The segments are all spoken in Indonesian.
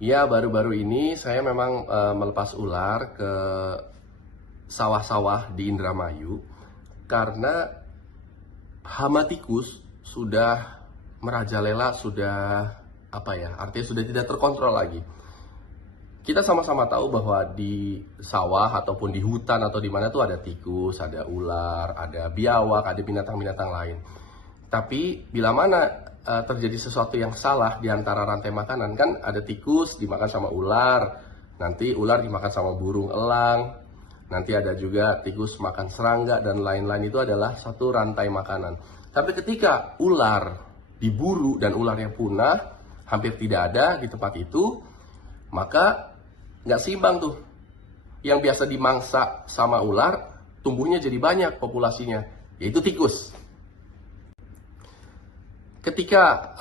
Ya, baru-baru ini saya memang melepas ular ke sawah-sawah di Indramayu karena hama tikus sudah merajalela, sudah artinya sudah tidak terkontrol lagi. Kita sama-sama tahu bahwa di sawah ataupun di hutan atau di mana tuh ada tikus, ada ular, ada biawak, ada binatang-binatang lain. Tapi bila mana terjadi sesuatu yang salah di antara rantai makanan, kan ada tikus dimakan sama ular, nanti ular dimakan sama burung elang, nanti ada juga tikus makan serangga dan lain-lain, itu adalah satu rantai makanan. Tapi ketika ular diburu dan ularnya punah, hampir tidak ada di tempat itu, maka nggak seimbang tuh. Yang biasa dimangsa sama ular, tumbuhnya jadi banyak populasinya, yaitu tikus. Ketika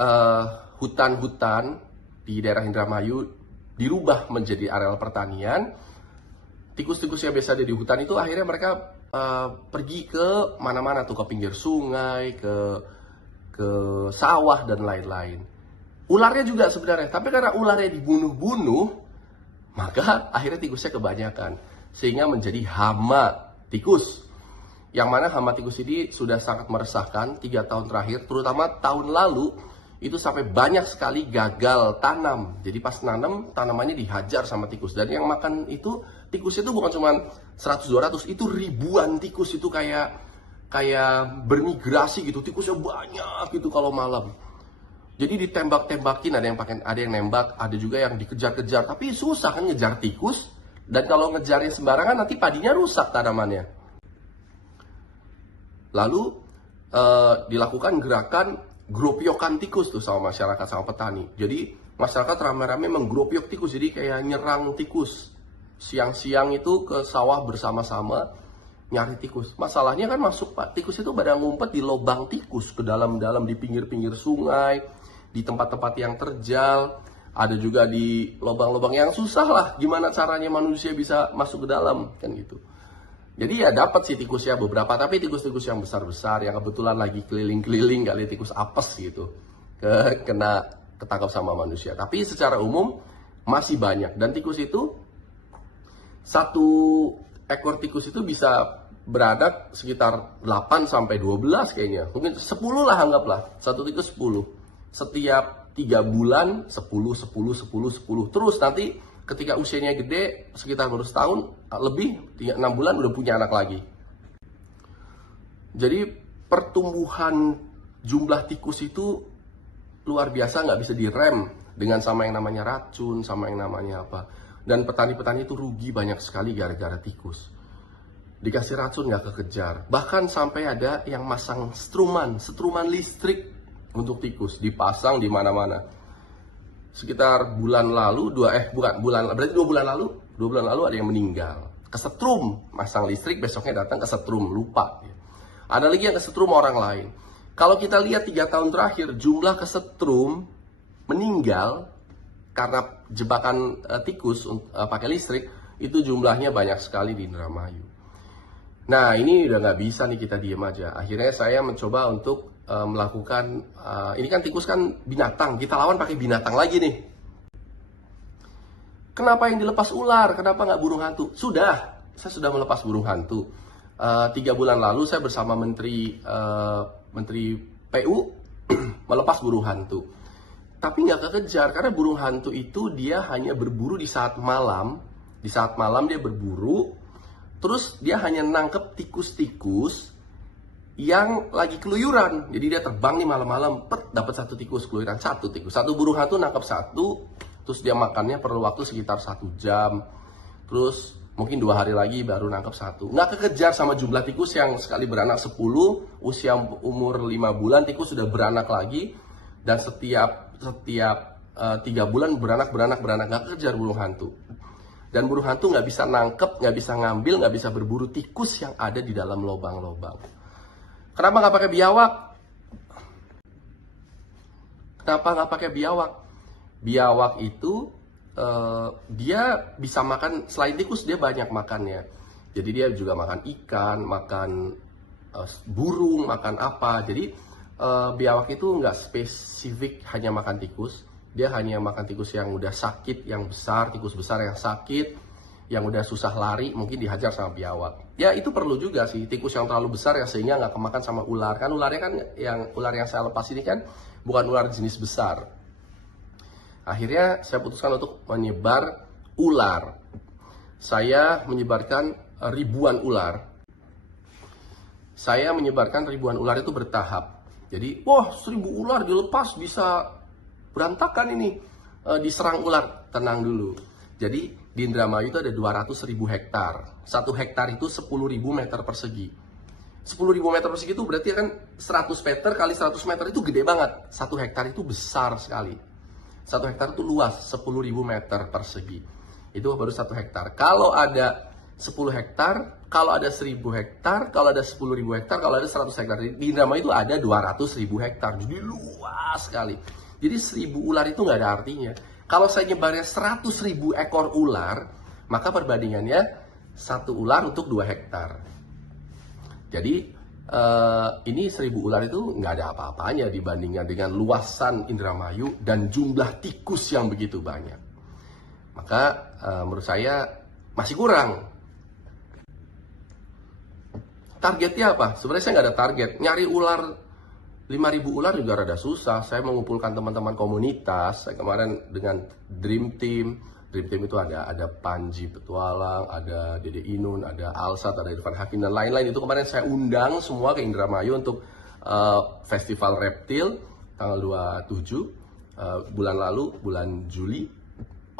hutan-hutan di daerah Indramayu dirubah menjadi areal pertanian, tikus-tikus yang biasa ada di hutan itu akhirnya mereka pergi ke mana-mana tuh, ke pinggir sungai, ke sawah dan lain-lain. Ularnya juga sebenarnya, tapi karena ularnya dibunuh-bunuh, maka akhirnya tikusnya kebanyakan, sehingga menjadi hama tikus. Yang mana hama tikus ini sudah sangat meresahkan 3 tahun terakhir, terutama tahun lalu itu sampai banyak sekali gagal tanam. Jadi pas nanam, tanamannya dihajar sama tikus. Dan yang makan itu, tikus itu bukan cuma 100-200, itu ribuan tikus, itu kayak bermigrasi gitu, tikusnya banyak gitu kalau malam. Jadi ditembak-tembakin, ada yang nembak, ada juga yang dikejar-kejar, tapi susah kan ngejar tikus. Dan kalau ngejarnya sembarangan nanti padinya rusak tanamannya. Lalu dilakukan gerakan gropyokan tikus tuh sama masyarakat, sama petani. Jadi masyarakat rame-rame menggropiok tikus, jadi kayak nyerang tikus. Siang-siang itu ke sawah bersama-sama nyari tikus. Masalahnya kan tikus itu pada ngumpet di lubang tikus, ke dalam-dalam di pinggir-pinggir sungai, di tempat-tempat yang terjal. Ada juga di lubang-lubang yang susah lah, gimana caranya manusia bisa masuk ke dalam, kan gitu. Jadi ya dapat sih tikusnya beberapa, tapi tikus-tikus yang besar-besar yang kebetulan lagi keliling-keliling, kali tikus apes gitu, ketangkap sama manusia. Tapi secara umum masih banyak, dan tikus itu, satu ekor tikus itu bisa beranak sekitar 8-12 kayaknya, mungkin 10 lah anggaplah, satu tikus 10. Setiap 3 bulan 10. Terus nanti ketika usianya gede, sekitar baru setahun lebih, 6 bulan udah punya anak lagi. Jadi pertumbuhan jumlah tikus itu luar biasa, nggak bisa direm dengan sama yang namanya racun, sama yang namanya apa. Dan petani-petani itu rugi banyak sekali gara-gara tikus. Dikasih racun nggak kekejar. Bahkan sampai ada yang masang setruman listrik untuk tikus, dipasang di mana-mana. Sekitar bulan lalu, 2 bulan lalu ada yang meninggal. Kesetrum, masang listrik, besoknya datang kesetrum, lupa. Ada lagi yang kesetrum orang lain. Kalau kita lihat 3 tahun terakhir, jumlah kesetrum meninggal karena jebakan tikus pakai listrik, itu jumlahnya banyak sekali di Indramayu. Nah, ini udah nggak bisa nih kita diem aja. Akhirnya saya mencoba untuk melakukan, ini kan tikus kan binatang, kita lawan pakai binatang lagi nih. Kenapa yang dilepas ular? Kenapa nggak burung hantu? Saya sudah melepas burung hantu. 3 bulan lalu saya bersama Menteri PU melepas burung hantu. Tapi nggak kekejar, karena burung hantu itu dia hanya berburu di saat malam. Di saat malam dia berburu, terus dia hanya nangkep tikus-tikus yang lagi keluyuran. Jadi dia terbang nih malam-malam, dapat satu tikus, keluyuran satu tikus. Satu burung hantu nangkep satu, terus dia makannya perlu waktu sekitar 1 jam. Terus mungkin 2 hari lagi baru nangkep satu. Nggak kekejar sama jumlah tikus yang sekali beranak 10, usia umur 5 bulan tikus sudah beranak lagi. Dan setiap 3 bulan beranak, nggak kekejar burung hantu. Dan burung hantu nggak bisa nangkep, nggak bisa ngambil, nggak bisa berburu tikus yang ada di dalam lubang-lubang. Kenapa nggak pakai biawak? Kenapa nggak pakai biawak? Biawak itu dia bisa makan, selain tikus dia banyak makannya. Jadi dia juga makan ikan, makan burung, makan apa. Jadi biawak itu nggak spesifik hanya makan tikus. Dia hanya makan tikus yang udah sakit, yang besar, tikus besar yang sakit, yang udah susah lari, mungkin dihajar sama biawak. Ya itu perlu juga sih, tikus yang terlalu besar yang sehingga nggak kemakan sama ular. Kan ularnya kan, ular yang saya lepas ini kan bukan ular jenis besar. Akhirnya saya putuskan untuk menyebar ular. Saya menyebarkan ribuan ular. Saya menyebarkan ribuan ular itu bertahap. Jadi, wah 1000 ular dilepas bisa berantakan ini, diserang ular. Tenang dulu. Jadi di Indramayu itu ada 200.000 hektar. 1 hektar itu 10.000 meter persegi. 10.000 meter persegi itu berarti kan 100 meter kali 100 meter itu gede banget. 1 hektar itu besar sekali. 1 hektar itu luas, 10.000 meter persegi. Itu baru 1 hektar. Kalau ada 10 hektar, kalau ada 1.000 hektar, kalau ada 10.000 hektar, kalau ada 100 hektar. Di Indramayu itu ada 200.000 hektar. Jadi luas sekali. Jadi 1.000 ular itu nggak ada artinya. Kalau saya nyebarnya 100.000 ekor ular, maka perbandingannya 1 ular untuk 2 hektar. Jadi ini 1.000 ular itu nggak ada apa-apanya dibandingkan dengan luasan Indramayu dan jumlah tikus yang begitu banyak. Maka menurut saya masih kurang. Targetnya apa? Sebenarnya saya nggak ada target. Nyari ular 5.000 ular juga rada susah. Saya mengumpulkan teman-teman komunitas. Saya kemarin dengan Dream Team. Dream Team itu ada Panji Petualang, ada Dede Inun, ada Alsat, ada Irfan Hakim, dan lain-lain. Itu kemarin saya undang semua ke Indramayu untuk Festival Reptil tanggal 27 bulan lalu, bulan Juli.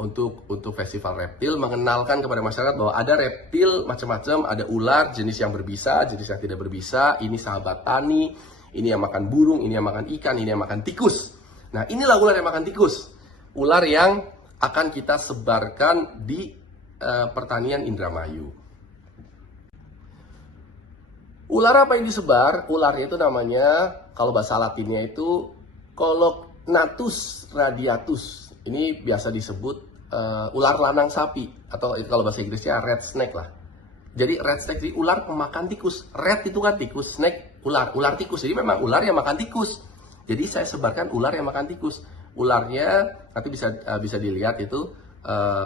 Untuk Festival Reptil, mengenalkan kepada masyarakat bahwa ada reptil macam-macam, ada ular jenis yang berbisa, jenis yang tidak berbisa, ini sahabat tani, ini yang makan burung, ini yang makan ikan, ini yang makan tikus. Nah, inilah ular yang makan tikus. Ular yang akan kita sebarkan di pertanian Indramayu. Ular apa yang disebar? Ularnya itu namanya, kalau bahasa Latinnya itu Colognathus radiatus. Ini biasa disebut ular lanang sapi, atau kalau bahasa Inggrisnya red snake lah. Jadi red snake itu ular pemakan tikus. Red itu kan tikus, snake ular tikus. Jadi memang ular yang makan tikus. Jadi saya sebarkan ular yang makan tikus. Ularnya nanti bisa dilihat itu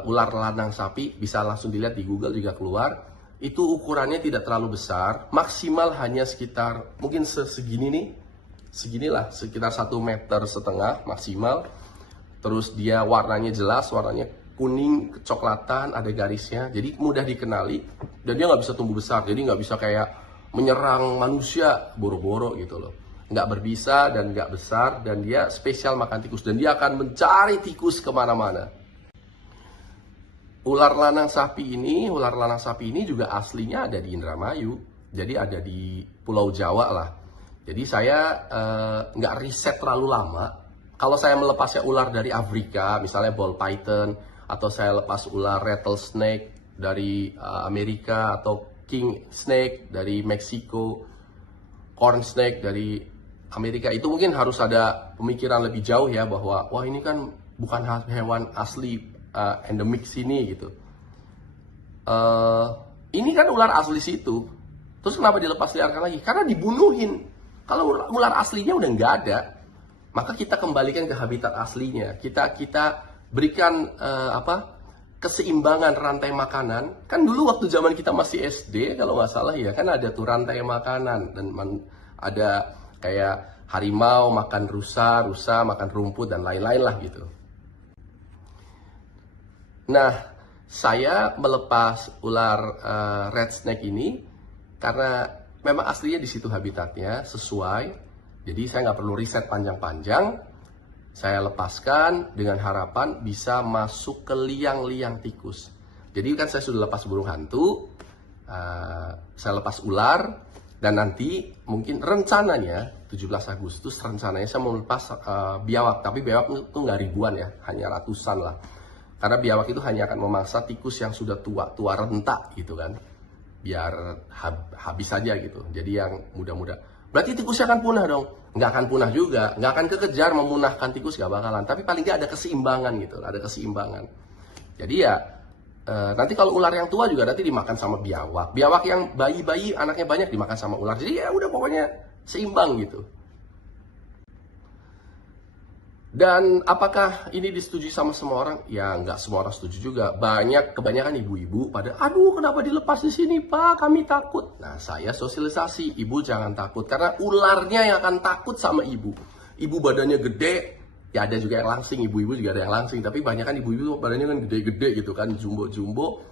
ular lanang sapi, bisa langsung dilihat di Google juga keluar. Itu ukurannya tidak terlalu besar, maksimal hanya sekitar mungkin segini nih, seginilah, sekitar 1,5 meter maksimal. Terus dia warnanya jelas, warnanya kuning kecoklatan, ada garisnya, jadi mudah dikenali. Dan dia nggak bisa tumbuh besar, jadi nggak bisa kayak menyerang manusia boro-boro gitu loh. Nggak berbisa dan nggak besar, dan dia spesial makan tikus. Dan dia akan mencari tikus kemana-mana. Ular lanang sapi ini juga aslinya ada di Indramayu. Jadi ada di Pulau Jawa lah. Jadi saya nggak riset terlalu lama. Kalau saya melepasnya ular dari Afrika, misalnya ball python, atau saya lepas ular rattlesnake dari Amerika, atau king snake dari Meksiko, corn snake dari Amerika, itu mungkin harus ada pemikiran lebih jauh ya, bahwa wah ini kan bukan hewan asli endemik sini gitu. Ini kan ular asli situ, terus kenapa dilepas liarkan lagi? Karena dibunuhin. Kalau ular aslinya udah nggak ada, maka kita kembalikan ke habitat aslinya. Kita berikan keseimbangan rantai makanan. Kan dulu waktu zaman kita masih SD kalau nggak salah ya, kan ada tuh rantai makanan, dan ada kayak harimau makan rusa makan rumput dan lain-lain lah gitu. Nah, saya melepas ular red snake ini karena memang aslinya di situ habitatnya sesuai. Jadi saya nggak perlu riset panjang-panjang, saya lepaskan dengan harapan bisa masuk ke liang-liang tikus. Jadi kan saya sudah lepas burung hantu, saya lepas ular, dan nanti mungkin rencananya 17 Agustus rencananya saya mau lepas biawak. Tapi biawak itu nggak ribuan ya, hanya ratusan lah. Karena biawak itu hanya akan memangsa tikus yang sudah tua renta gitu kan. Biar habis saja gitu. Jadi yang muda-muda. Berarti tikusnya akan punah dong? Nggak akan punah juga. Nggak akan kekejar memunahkan tikus, nggak bakalan. Tapi paling nggak ada keseimbangan gitu. Ada keseimbangan. Jadi ya, nanti kalau ular yang tua juga nanti dimakan sama biawak. Biawak yang bayi-bayi anaknya banyak dimakan sama ular. Jadi ya udah pokoknya seimbang gitu. Dan apakah ini disetujui sama semua orang? Ya nggak semua orang setuju juga. Kebanyakan ibu-ibu pada, aduh kenapa dilepas di sini Pak, kami takut. Nah saya sosialisasi, ibu jangan takut. Karena ularnya yang akan takut sama ibu. Ibu badannya gede, ya ada juga yang langsing, ibu-ibu juga ada yang langsing. Tapi banyak kan ibu-ibu badannya kan gede-gede gitu kan, jumbo-jumbo.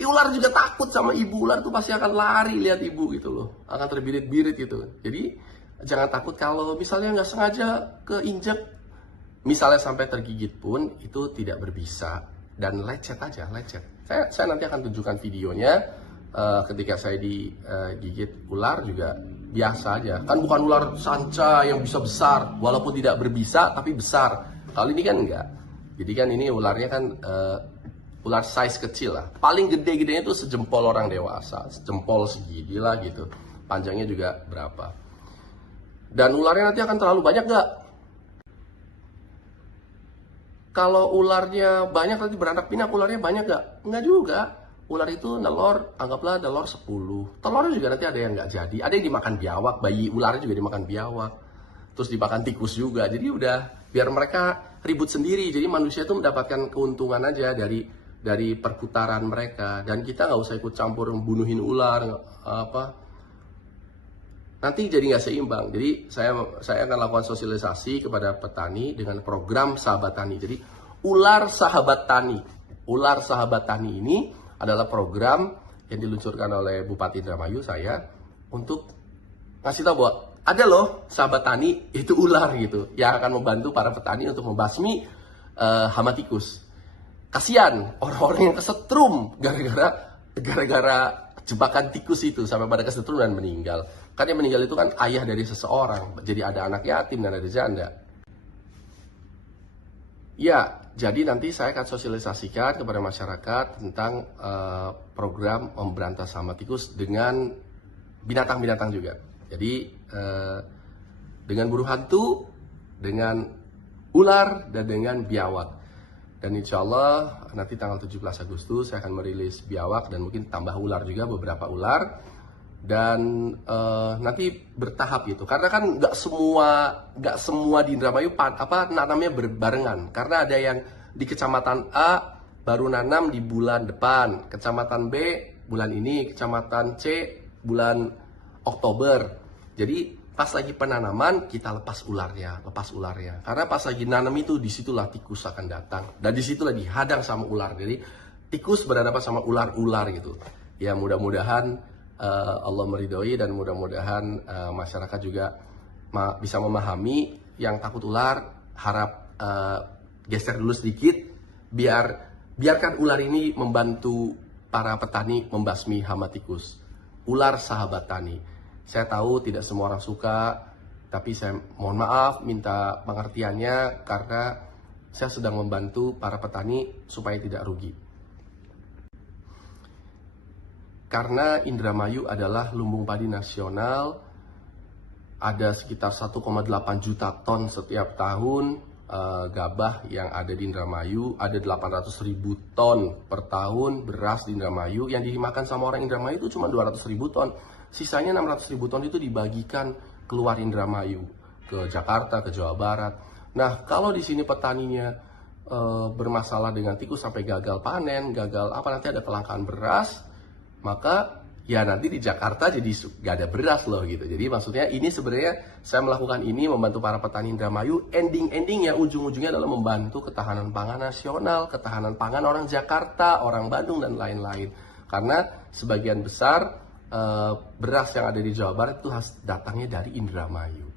Ular juga takut sama ibu, ular tuh pasti akan lari lihat ibu gitu loh. Akan terbirit-birit gitu. Jadi jangan takut kalau misalnya nggak sengaja keinjek. Misalnya sampai tergigit pun itu tidak berbisa dan lecet aja, lecet. Saya nanti akan tunjukkan videonya ketika saya digigit ular juga biasa aja. Kan bukan ular sanca yang bisa besar, walaupun tidak berbisa tapi besar. Kalau ini kan enggak. Jadi kan ini ularnya kan ular size kecil lah. Paling gede-gedenya itu sejempol orang dewasa, sejempol segini lah gitu. Panjangnya juga berapa. Dan ularnya nanti akan terlalu banyak nggak? Kalau ularnya banyak nanti beranak pinak, ularnya banyak nggak? Nggak juga. Ular itu nelor, anggaplah nelor 10. Telurnya juga nanti ada yang nggak jadi. Ada yang dimakan biawak, bayi ularnya juga dimakan biawak. Terus dimakan tikus juga. Jadi udah, biar mereka ribut sendiri. Jadi manusia itu mendapatkan keuntungan aja dari perputaran mereka. Dan kita nggak usah ikut campur bunuhin ular, nanti jadi nggak seimbang. Jadi saya akan lakukan sosialisasi kepada petani dengan program Sahabat Tani. Jadi Ular Sahabat Tani. Ular Sahabat Tani ini adalah program yang diluncurkan oleh Bupati Indramayu saya untuk ngasih tahu bahwa ada loh sahabat tani itu ular gitu yang akan membantu para petani untuk membasmi hama tikus. Kasihan orang-orang yang kesetrum gara-gara jebakan tikus itu sampai pada kesetrum dan meninggal. Kan yang meninggal itu kan ayah dari seseorang. Jadi ada anak yatim dan ada janda. Ya, jadi nanti saya akan sosialisasikan kepada masyarakat tentang program memberantas hama tikus dengan binatang-binatang juga. Jadi dengan burung hantu, dengan ular, dan dengan biawak. Dan insya Allah nanti tanggal 17 Agustus saya akan merilis biawak dan mungkin tambah ular juga, beberapa ular. Dan nanti bertahap gitu, karena kan nggak semua di Indramayu nanamnya berbarengan, karena ada yang di kecamatan A baru nanam di bulan depan, kecamatan B bulan ini, kecamatan C bulan Oktober. Jadi pas lagi penanaman kita lepas ularnya, karena pas lagi nanam itu disitulah tikus akan datang dan disitulah dihadang sama ular. Jadi tikus berhadapan sama ular-ular gitu. Ya mudah-mudahan Allah meridhoi dan mudah-mudahan masyarakat juga bisa memahami. Yang takut ular harap geser dulu sedikit, biarkan ular ini membantu para petani membasmi hama tikus. Ular Sahabat Tani. Saya tahu tidak semua orang suka, tapi saya mohon maaf, minta pengertiannya karena saya sedang membantu para petani supaya tidak rugi. Karena Indramayu adalah lumbung padi nasional, ada sekitar 1,8 juta ton setiap tahun gabah yang ada di Indramayu, ada 800.000 ton per tahun beras di Indramayu, yang dimakan sama orang Indramayu itu cuma 200.000 ton, sisanya 600.000 ton itu dibagikan keluar Indramayu, ke Jakarta, ke Jawa Barat. Nah kalau di sini petaninya bermasalah dengan tikus sampai gagal panen, nanti ada kelangkaan beras, maka ya nanti di Jakarta jadi gak ada beras loh gitu. Jadi maksudnya ini sebenarnya saya melakukan ini membantu para petani Indramayu, endingnya ujung-ujungnya adalah membantu ketahanan pangan nasional, ketahanan pangan orang Jakarta, orang Bandung dan lain-lain. Karena sebagian besar beras yang ada di Jawa Barat itu datangnya dari Indramayu.